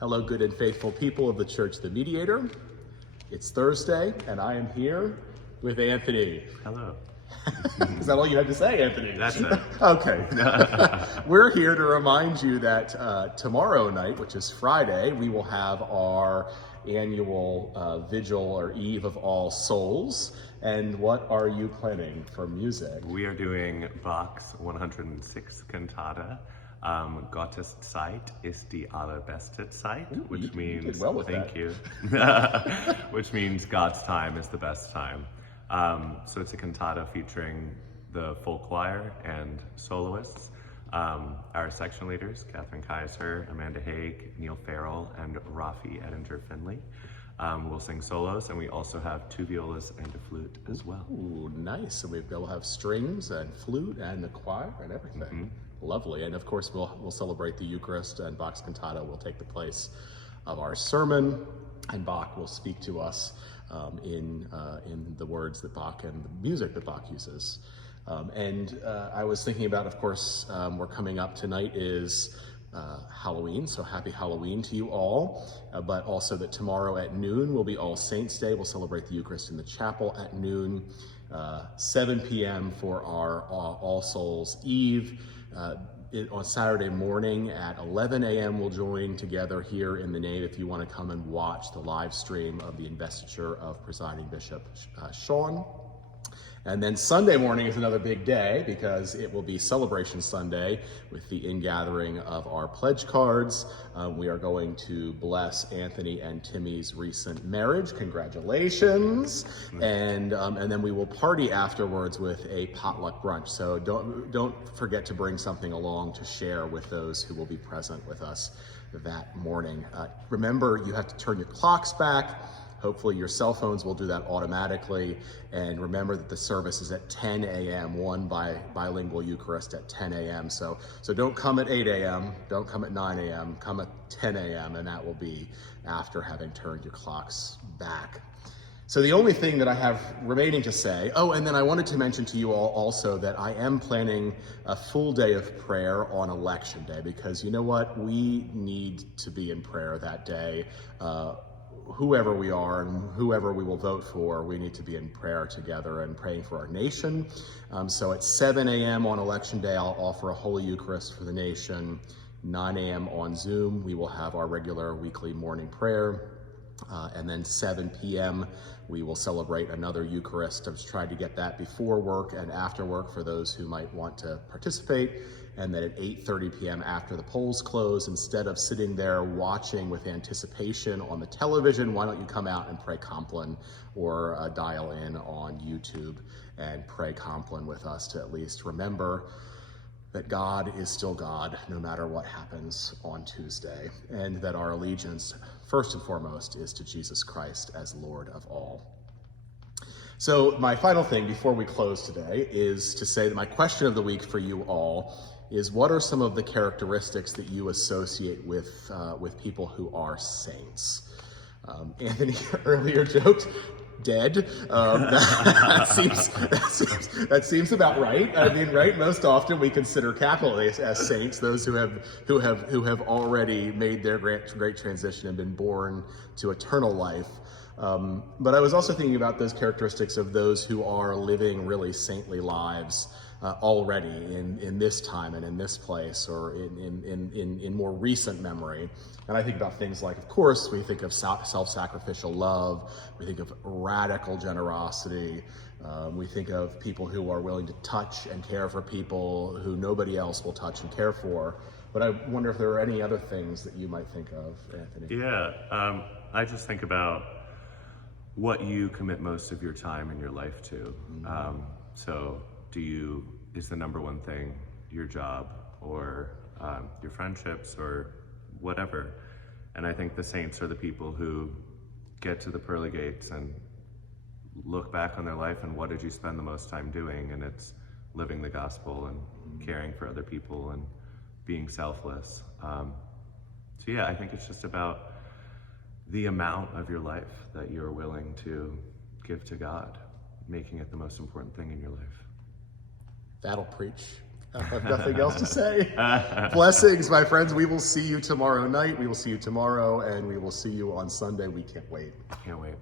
Hello, good and faithful people of the Church of the Mediator. It's Thursday, and I am here with Anthony. Hello. Is that all you had to say, Anthony? That's it. Okay. We're here to remind you that tomorrow night, which is Friday, we will have our annual vigil or Eve of All Souls. And what are you planning for music? We are doing Bach's 106th cantata. Gottes Zeit ist die allerbeste Zeit, which means, you did well with thank that. you, which means God's time is the best time. So it's a cantata featuring the full choir and soloists. Our section leaders, Catherine Kaiser, Amanda Haig, Neil Farrell, and Rafi Edinger Finley. We'll sing solos, and we also have 2 violas and a flute as well. Ooh, nice. So we'll have strings and flute and the choir and everything. Mm-hmm. Lovely. And of course, we'll celebrate the Eucharist, and Bach's cantata will take the place of our sermon, and Bach will speak to us in the words that Bach and the music that Bach uses. I was thinking about, of course, we're coming up tonight is Halloween, so happy Halloween to you all, but also that tomorrow at noon will be All Saints Day. We'll celebrate the Eucharist in the chapel at noon, 7 p.m. for our All Souls Eve. On Saturday morning at 11 a.m. we'll join together here in the nave if you want to come and watch the live stream of the investiture of presiding Bishop Sean. And then Sunday morning is another big day because it will be Celebration Sunday with the ingathering of our pledge cards. We are going to bless Anthony and Timmy's recent marriage. Congratulations. And then we will party afterwards with a potluck brunch. So don't forget to bring something along to share with those who will be present with us that morning. Remember, you have to turn your clocks back. Hopefully your cell phones will do that automatically. And remember that the service is at 10 a.m., one bilingual Eucharist at 10 a.m. So don't come at 8 a.m., don't come at 9 a.m., come at 10 a.m., and that will be after having turned your clocks back. So the only thing that I have remaining to say, and then I wanted to mention to you all also that I am planning a full day of prayer on Election Day, because you know what? We need to be in prayer that day. Whoever we are and whoever we will vote for, we need to be in prayer together and praying for our nation. So at 7 a.m. on Election Day, I'll offer a Holy Eucharist for the nation. 9 a.m. on Zoom, we will have our regular weekly morning prayer. And then 7 p.m., we will celebrate another Eucharist. I've tried to get that before work and after work for those who might want to participate. And then at 8:30 p.m. after the polls close, instead of sitting there watching with anticipation on the television, why don't you come out and pray Compline or dial in on YouTube and pray Compline with us to at least remember that God is still God no matter what happens on Tuesday, and that our allegiance, first and foremost, is to Jesus Christ as Lord of all. So my final thing before we close today is to say that my question of the week for you all is, what are some of the characteristics that you associate with people who are saints? Anthony earlier joked, dead. That seems about right. I mean, right? Most often we consider capitally as saints those who have already made their great transition and been born to eternal life. But I was also thinking about those characteristics of those who are living really saintly lives already in this time and in this place, or in more recent memory. And I think about things like, of course, we think of self-sacrificial love, we think of radical generosity, we think of people who are willing to touch and care for people who nobody else will touch and care for. But I wonder if there are any other things that you might think of, Anthony. Yeah, I just think about what you commit most of your time in your life to. So is the number one thing your job or your friendships or whatever? And I think the saints are the people who get to the pearly gates and look back on their life and what did you spend the most time doing? And it's living the gospel and caring for other people and being selfless. So yeah, I think it's just about the amount of your life that you're willing to give to God, making it the most important thing in your life. That'll preach. I have nothing else to say. Blessings, my friends. We will see you tomorrow night. We will see you tomorrow, and we will see you on Sunday. We can't wait. Can't wait.